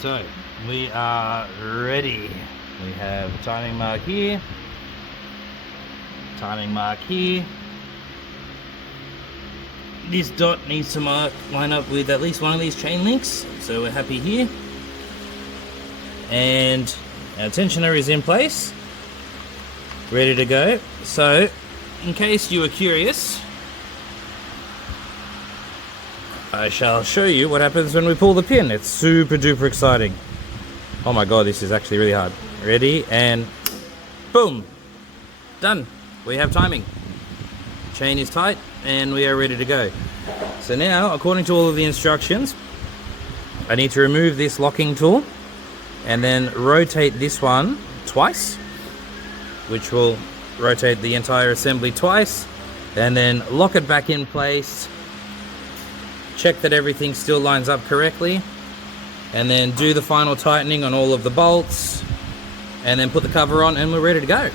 So we are ready. We have a timing mark here, timing mark here. This dot needs to line up with at least one of these chain links, so we're happy here. And our tensioner is in place, ready to go. So in case you were curious, I shall show you what happens when we pull the pin. It's super duper exciting. Oh my god, this is actually really hard. Ready, and boom! Done. We have timing. Chain is tight and we are ready to go. So now, according to all of the instructions, I need to remove this locking tool and then rotate this one twice, which will rotate the entire assembly twice, and then lock it back in place. Check that everything still lines up correctly, and then do the final tightening on all of the bolts, and then put the cover on, and we're ready to go.